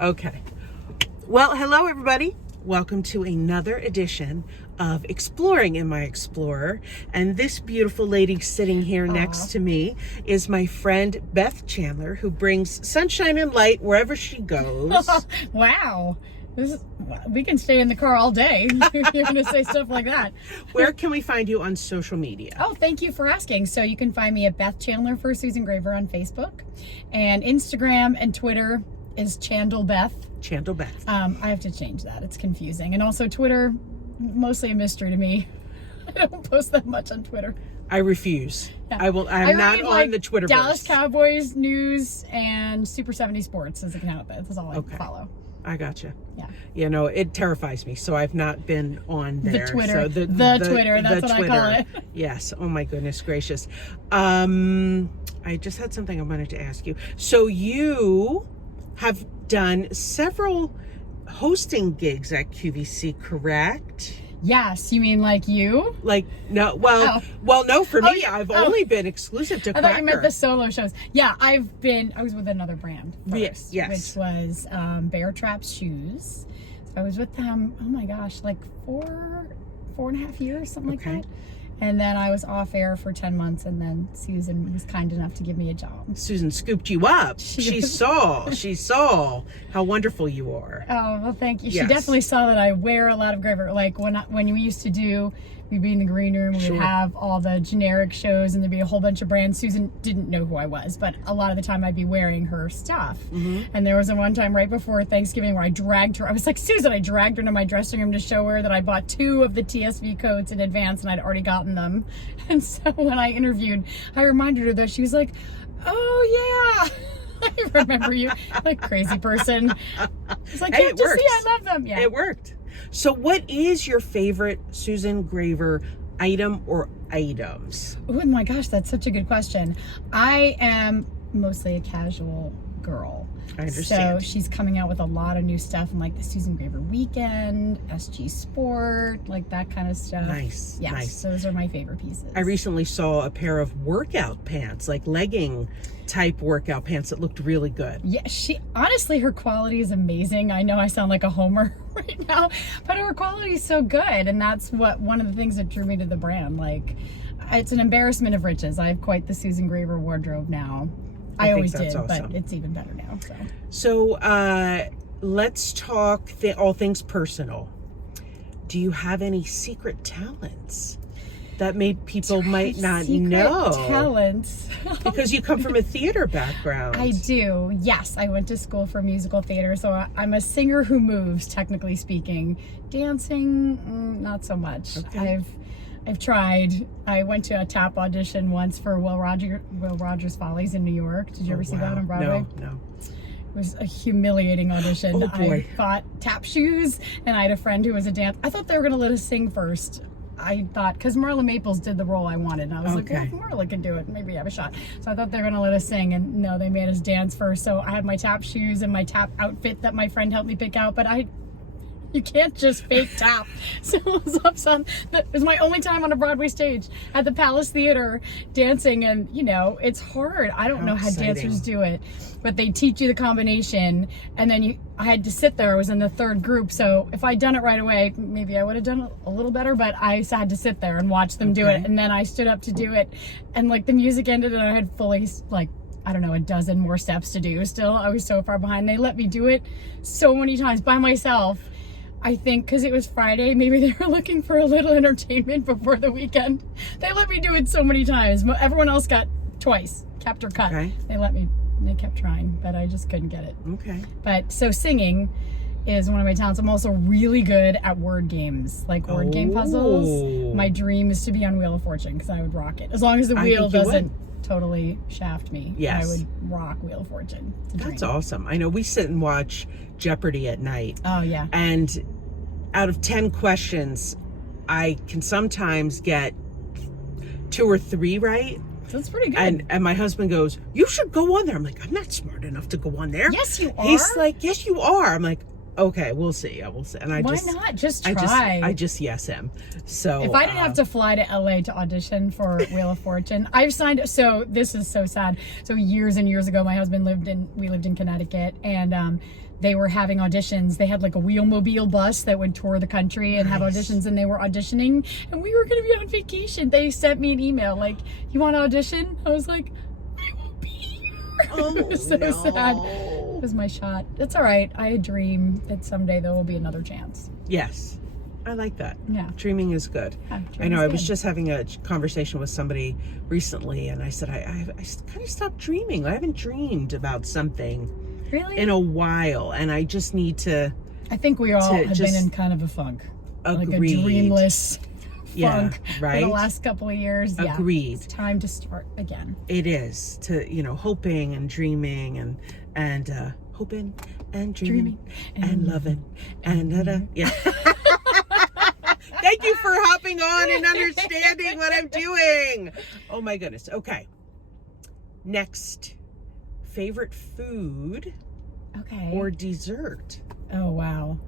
Okay. Well, hello everybody. Welcome to another edition of Exploring in My Explorer. And this beautiful lady sitting here next to me is my friend Beth Chandler, who brings sunshine and light wherever she goes. Wow. We can stay in the car all day if you're going to say stuff like that. Where can we find you on social media? Oh, thank you for asking. So you can find me at Beth Chandler for Susan Graver on Facebook. And Instagram and Twitter is ChandleBeth. ChandleBeth. I have to change that. It's confusing. And also Twitter, mostly a mystery to me. I don't post that much on Twitter. I refuse. Yeah. I'm not on the Twitterverse. Dallas Cowboys news and Super 70 Sports as account. That's all I follow. I gotcha. Yeah. You know, it terrifies me, so I've not been on there. The Twitter. So the Twitter, that's what I call it. Yes. Oh my goodness gracious. I just had something I wanted to ask you. So you have done several hosting gigs at QVC, correct? Yes, you mean like you? Like, no, well, no, for me, I've only been exclusive to Cracker. I thought you meant the solo shows. Yeah, I was with another brand first, yes. which was Bear Traps Shoes. So I was with them, oh my gosh, like four and a half years, something like that. And then I was off air for 10 months, and then Susan was kind enough to give me a job. Susan scooped you up. She saw how wonderful you are. Oh, well, thank you. Yes. She definitely saw that I wear a lot of Graver. Like when we used to do, we'd be in the green room, we'd have all the generic shows, and there'd be a whole bunch of brands. Susan didn't know who I was, but a lot of the time I'd be wearing her stuff. And there was a one time right before Thanksgiving where I dragged her. I was like, Susan, I dragged her into my dressing room to show her that I bought 2 of the TSV coats in advance, and I'd already gotten them. And so when I interviewed, I reminded her that. She was like, oh yeah. I remember you, like crazy person. It's like, hey, yeah, just see, I love them. Yeah, it worked. So, what is your favorite Susan Graver item or items? Oh my gosh, that's such a good question. I am mostly a casual girl. I understand. So she's coming out with a lot of new stuff, and like the Susan Graver Weekend, SG Sport, like that kind of stuff. Nice. Yes, nice. Those are my favorite pieces. I recently saw a pair of workout pants, like legging type workout pants that looked really good. Yeah, honestly, her quality is amazing. I know I sound like a homer right now, but her quality is so good, and that's one of the things that drew me to the brand. Like, it's an embarrassment of riches. I have quite the Susan Graver wardrobe now. I always did, awesome. But it's even better now. So let's talk all things personal. Do you have any secret talents that people might not know? Talents. Because you come from a theater background. I do. Yes, I went to school for musical theater, so I'm a singer who moves, technically speaking. Dancing, not so much. Okay. I've tried. I went to a tap audition once for Will Rogers Follies in New York. Did you ever see that on Broadway? No. It was a humiliating audition. Oh boy. I bought tap shoes, and I had a friend who was a dancer. I thought they were going to let us sing first. I thought, because Marla Maples did the role I wanted, and I was like, well, if Marla can do it, maybe I have a shot. So I thought they were going to let us sing, and no, they made us dance first. So I had my tap shoes and my tap outfit that my friend helped me pick out, but you can't just fake tap. So it was my only time on a Broadway stage at the Palace Theater dancing, and it's hard. I don't know how dancers do it, but they teach you the combination, and then I had to sit there. I was in the 3rd group, so if I'd done it right away, maybe I would have done it a little better, but I had to sit there and watch them do it, and then I stood up to do it, and like the music ended, and I had fully I don't know, a dozen more steps to do still. I was so far behind. They let me do it so many times by myself. I think because it was Friday, maybe they were looking for a little entertainment before the weekend. They let me do it so many times. Everyone else got twice, kept or cut. Okay. They kept trying, but I just couldn't get it. Okay. But so singing is one of my talents. I'm also really good at word games, like word game puzzles. My dream is to be on Wheel of Fortune because I would rock it. As long as the wheel doesn't totally shaft me. Yes. I would rock Wheel of Fortune. That's awesome. I know we sit and watch Jeopardy at night. Oh, yeah. And out of 10 questions, I can sometimes get 2 or 3 right. That's pretty good. And my husband goes, you should go on there. I'm like, I'm not smart enough to go on there. Yes, you are. He's like, yes, you are. I'm like, Okay, we'll see. I will see. And Why not? Just try. I just yes him. So if I didn't have to fly to LA to audition for Wheel of Fortune, I've signed. So this is so sad. So years and years ago, my husband we lived in Connecticut, and they were having auditions. They had like a wheelmobile bus that would tour the country and have auditions, and they were auditioning, and we were going to be on vacation. They sent me an email like, "You want to audition?" I was like, "I won't be here." Oh, it was so sad. It was my shot. It's all right. I dream that someday there will be another chance. Yes. I like that. Yeah. Dreaming is good. Yeah, I know. I was just having a conversation with somebody recently, and I said, I kind of stopped dreaming. I haven't dreamed about something Really? in a while, and I just need to. I think we all have been in kind of a funk. Agreed. Like a dreamless Yeah, funk right? for the last couple of years. Agreed. Yeah, it's time to start again. It is to, hoping and dreaming and hoping and dreaming and loving and yeah. Thank you for hopping on and understanding what I'm doing. Oh my goodness. Okay. Next, favorite food Okay. or dessert? Oh, wow.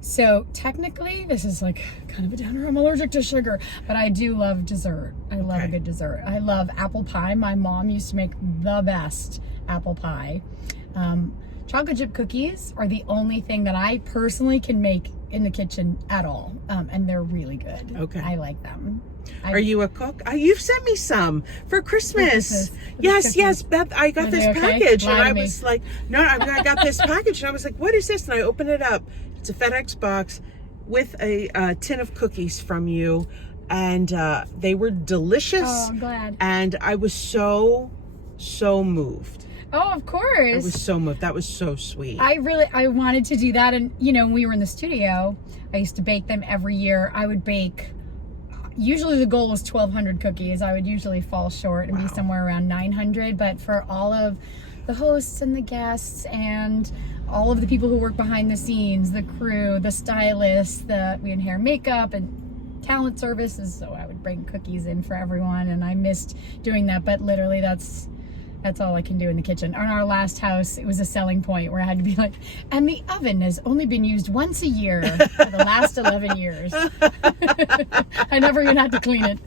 So technically, this is like kind of a downer. I'm allergic to sugar, but I do love dessert. I love a good dessert. I love apple pie. My mom used to make the best apple pie. Chocolate chip cookies are the only thing that I personally can make in the kitchen at all. And they're really good. Okay. I like them. Are you a cook? You've sent me some for Christmas. Yes, Beth. I got this package, and I was like, "No, I got this package," and I was like, "What is this?" And I opened it up. It's a FedEx box with a tin of cookies from you, and they were delicious. Oh, I'm glad. And I was so moved. Oh, of course. I was so moved. That was so sweet. I wanted to do that, and when we were in the studio, I used to bake them every year. I would bake. Usually the goal was 1,200 cookies. I would usually fall short and be somewhere around 900. But for all of the hosts and the guests and all of the people who work behind the scenes, the crew, the stylists, we had hair and makeup and talent services. So I would bring cookies in for everyone, and I missed doing that. But literally that's all I can do in the kitchen. On our last house, it was a selling point where I had to be like, and the oven has only been used once a year for the last 11 years. I never even had to clean it.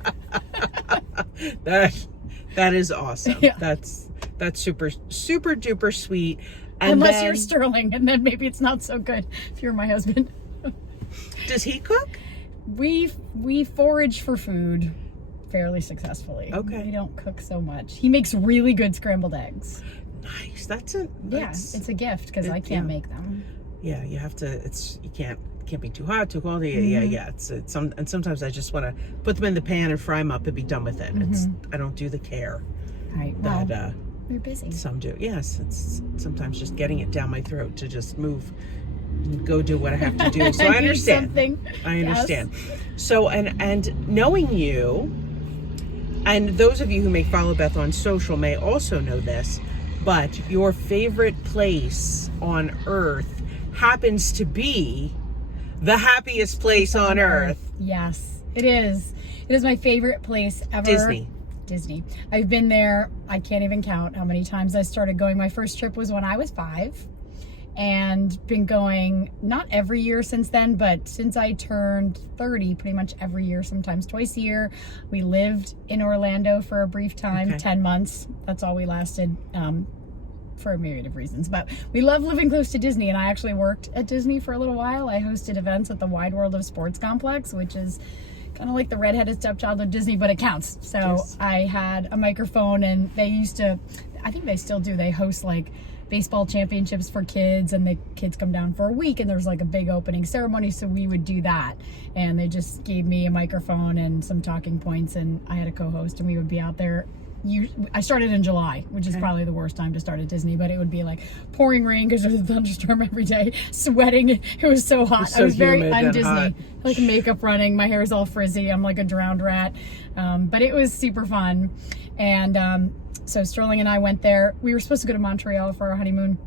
That is awesome. Yeah. That's super duper sweet. And unless you're Sterling, and then maybe it's not so good if you're my husband. Does he cook? We forage for food fairly successfully. Okay. We don't cook so much. He makes really good scrambled eggs. Nice. It's a gift because I can't make them. Yeah, you have to. You can't be too hot, too cold. Yeah. And sometimes I just want to put them in the pan and fry them up and be done with it. I don't do the care. Right. Well, that you're busy. Some do. Yes. It's sometimes just getting it down my throat to just move and go do what I have to do. So I understand. I understand. Yes. So and knowing you. And those of you who may follow Beth on social may also know this, but your favorite place on earth happens to be the happiest place on earth. Yes, it is. It is my favorite place ever. Disney. I've been there, I can't even count how many times I started going. My first trip was when I was 5. And been going not every year since then, but since I turned 30, pretty much every year, sometimes twice a year. We lived in Orlando for a brief time, 10 months. That's all we lasted for a myriad of reasons. But we love living close to Disney, and I actually worked at Disney for a little while. I hosted events at the Wide World of Sports Complex, which is kind of like the redheaded stepchild of Disney, but it counts. So yes. I had a microphone, and they used to, I think they still do, they host like baseball championships for kids, and the kids come down for a week, and there's like a big opening ceremony, so we would do that, and they just gave me a microphone and some talking points, and I had a co-host, and we would be out there. I started in July, which is probably the worst time to start at Disney, but it would be like pouring rain because there's a thunderstorm every day, sweating. It was so hot. I was very un-Disney, like makeup running, my hair is all frizzy, I'm like a drowned rat, but it was super fun. And so Sterling and I went there. We were supposed to go to Montreal for our honeymoon.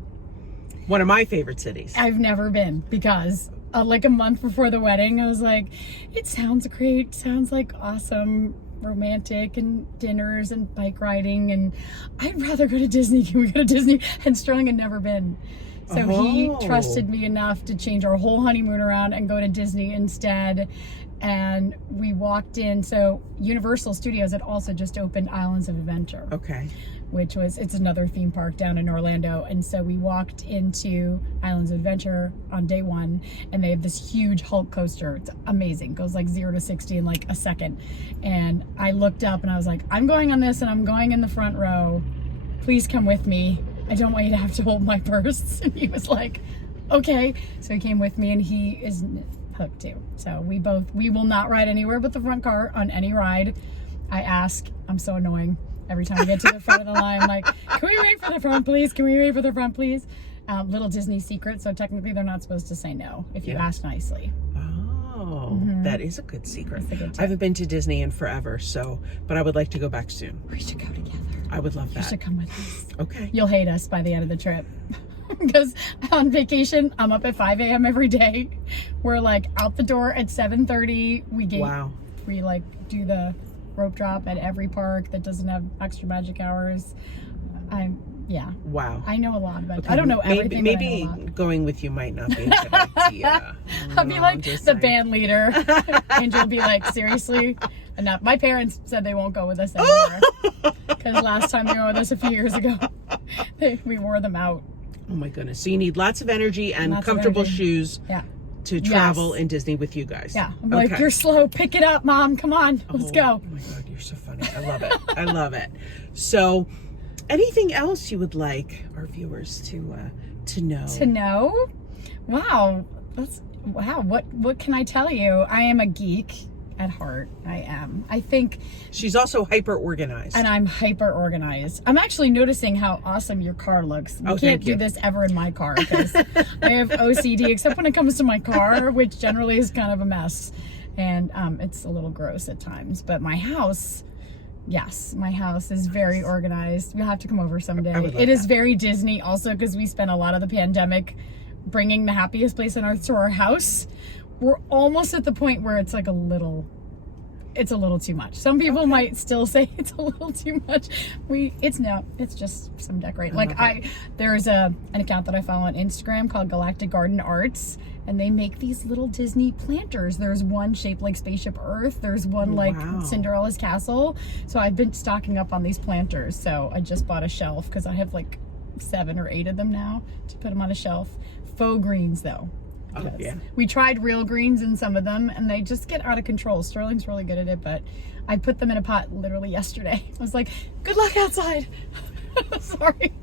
One of my favorite cities. I've never been because like a month before the wedding, I was like, it sounds great. Sounds like awesome, romantic, and dinners and bike riding. And I'd rather go to Disney. Can we go to Disney? And Sterling had never been. So he trusted me enough to change our whole honeymoon around and go to Disney instead. And we walked in, so Universal Studios had also just opened Islands of Adventure. Okay. Which was, it's another theme park down in Orlando. And so we walked into Islands of Adventure on day one, and they have this huge Hulk coaster. It's amazing. It goes like 0 to 60 in like a second. And I looked up and I was like, I'm going on this and I'm going in the front row. Please come with me. I don't want you to have to hold my purse. And he was like, okay. So he came with me, and he is hooked too. So we will not ride anywhere but the front car on any ride. I ask, I'm so annoying. Every time we get to the front of the line, I'm like, can we wait for the front, please? Can we wait for the front, please? Little Disney secret. So technically they're not supposed to say no if you ask nicely. Oh, that is a good secret. That's a good tip. I haven't been to Disney in forever, but I would like to go back soon. We should go together. I would love that. You should come with us. Okay. You'll hate us by the end of the trip. Because on vacation, I'm up at 5 a.m. every day. We're like out the door at 7:30. We like do the rope drop at every park that doesn't have extra magic hours. Wow. I know a lot about I don't know everything. Maybe going with you might not be a good idea. I'll be like the band leader. Angel will be like, seriously? Enough. My parents said they won't go with us anymore. Because last time they were with us a few years ago, we wore them out. Oh my goodness. So you need lots of energy and comfortable shoes to travel in Disney with you guys. Yeah. I'm like, you're slow. Pick it up, Mom. Come on. Let's go. Oh my God, you're so funny. I love it. I love it. So anything else you would like our viewers to know? To know? Wow. What can I tell you? I am a geek at heart. I am. I think she's also hyper organized. And I'm hyper organized. I'm actually noticing how awesome your car looks. We can't do this ever in my car because I have OCD, except when it comes to my car, which generally is kind of a mess. And it's a little gross at times. But my house, yes, my house is very organized. You'll have to come over someday. It is very Disney also, because we spent a lot of the pandemic bringing the happiest place on earth to our house. We're almost at the point where it's like a little too much. Some people might still say it's a little too much. It's just some decorating. There's an account that I follow on Instagram called Galactic Garden Arts, and they make these little Disney planters. There's one shaped like Spaceship Earth. There's one like Cinderella's castle. So I've been stocking up on these planters. So I just bought a shelf because I have like 7 or 8 of them now to put them on a shelf. Faux greens though. We tried real greens in some of them and they just get out of control. Sterling's really good at it, but I put them in a pot literally yesterday. I was like, good luck outside. Sorry.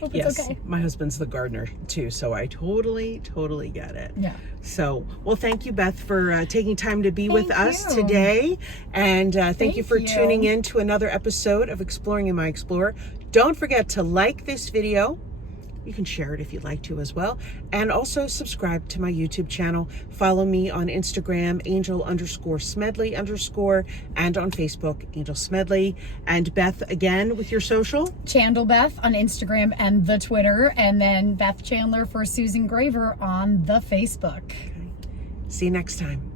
Hope it's okay. My husband's the gardener too, so I totally get it. Yeah. So, well, thank you, Beth, for taking time to be with us today. And thank you for tuning in to another episode of Exploring in My Explorer. Don't forget to like this video. You can share it if you'd like to as well. And also subscribe to my YouTube channel. Follow me on Instagram, Angel_Smedley_, and on Facebook, Angel Smedley. And Beth, again, with your social? Chandler Beth on Instagram and the Twitter. And then Beth Chandler for Susan Graver on the Facebook. Okay. See you next time.